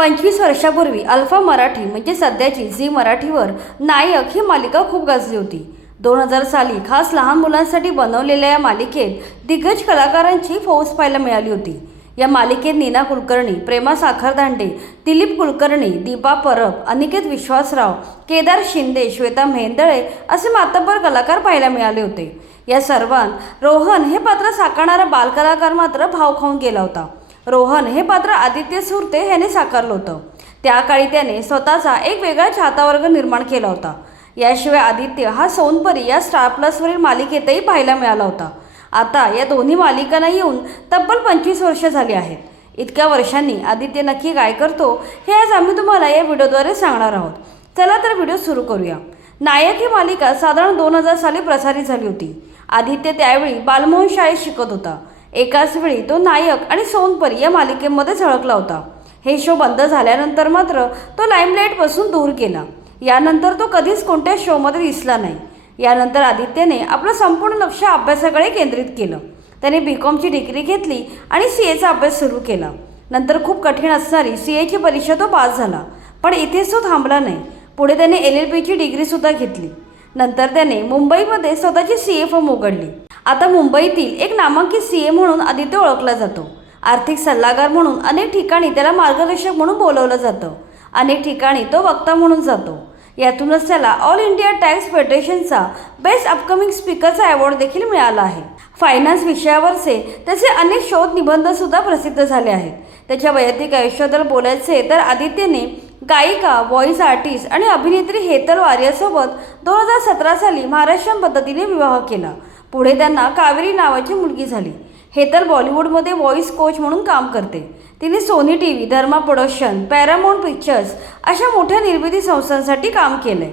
25 वर्षापूर्वी अल्फा मराठी म्हणजे सध्याची झी मराठीवर नायक ही मालिका खूप गाजली होती। 2000 साली खास लहान मुलांसाठी बनवलेल्या या मालिकेत दिग्गज कलाकारांची फौज पाहायला मिळाली होती। या मालिकेत नीना कुलकर्णी, प्रेमा साखरदांडे, दिलीप कुलकर्णी, दीपा परब, अनिकेत विश्वासराव, केदार शिंदे, श्वेता मेहेंदळे असे मातब्बर कलाकार पाहायला मिळाले होते। या सर्वांत रोहन हे पात्र साकारणारा बालकलाकार मात्र भाव खाऊन गेला होता। रोहन हे पात्र आदित्य सुरते याने साकारलं होतं। त्या काळी त्याने स्वतःचा एक वेगळा चाहतावर्ग निर्माण केला होता। याशिवाय आदित्य हा सोनपरी या स्टार प्लसवरील मालिकेतही पाहायला मिळाला होता। आता या दोन्ही मालिकांना येऊन तब्बल 25 वर्ष झाली आहेत। इतक्या वर्षांनी आदित्य नक्की काय करतो हे आज आम्ही तुम्हाला या व्हिडिओद्वारे सांगणार आहोत। चला तर व्हिडिओ सुरू करूया। नायक ही मालिका साधारण 2000 साली प्रसारित झाली होती। आदित्य त्यावेळी बालमोहन शाळेत शिकत होता। एकाच वेळी तो नायक आणि सोनपरी या मालिकेमध्ये झळकला होता। हे शो बंद झाल्यानंतर मात्र तो लाईमलाईटपासून दूर गेला। यानंतर तो कधीच कोणत्या शोमध्ये दिसला नाही। यानंतर आदित्यने आपलं संपूर्ण लक्ष अभ्यासाकडे केंद्रित केलं। त्याने BComची डिग्री घेतली आणि CAचा अभ्यास सुरू केला। नंतर खूप कठीण असणारी CAची परीक्षा तो पास झाला, पण इथेच तो थांबला नाही। पुढे त्याने LLBची डिग्रीसुद्धा घेतली। नंतर त्याने मुंबईमध्ये स्वतःची CA फर्म उघडली। आता मुंबईतील एक नामांकित CA म्हणून आदित्य ओळखला जातो। आर्थिक सल्लागार म्हणून अनेक ठिकाणी त्याला मार्गदर्शक म्हणून बोलवलं जातं। अनेक ठिकाणी तो वक्ता म्हणून जातो। यातूनच त्याला ऑल इंडिया टॅक्स फेडरेशनचा बेस्ट अपकमिंग स्पीकरचा अवॉर्ड देखील मिळाला आहे। फायनान्स विषयावरचे त्याचे अनेक शोध निबंधसुद्धा प्रसिद्ध झाले आहेत। त्याच्या वैयक्तिक आयुष्याबद्दल बोलायचे तर आदित्यने गायिका, व्हॉइस आर्टिस्ट आणि अभिनेत्री हेतल वारियासोबत 2017 साली महाराष्ट्रीयन पद्धतीने विवाह केला। पुढे त्यांना कावेरी नावाची मुलगी झाली। हेतल बॉलिवूडमध्ये व्हॉइस कोच म्हणून काम करते। तिने सोनी TV, धर्मा प्रोडक्शन, पॅरामाउंट पिक्चर्स अशा मोठ्या निर्मिती संस्थांसाठी काम केलंय।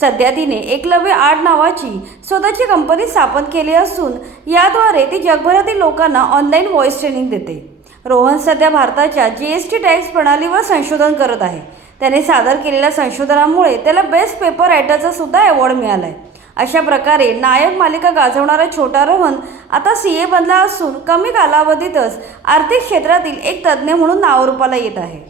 सध्या तिने एकलव्य आर्ट नावाची स्वतःची कंपनी स्थापन केली असून याद्वारे ती जगभरातील लोकांना ऑनलाईन व्हॉइस ट्रेनिंग देते। रोहन सध्या भारताच्या GST टॅक्स प्रणालीवर संशोधन करत आहे। त्याने सादर केलेल्या संशोधनामुळे त्याला बेस्ट पेपर रायटरचा सुद्धा अवॉर्ड मिळाला आहे। अशा प्रकारे नायक मालिका गाजवणारा छोटा रोहन आता CA बनला असून कमी कालावधीतच आर्थिक क्षेत्रातील एक तज्ज्ञ म्हणून नावारूपाला येत आहे।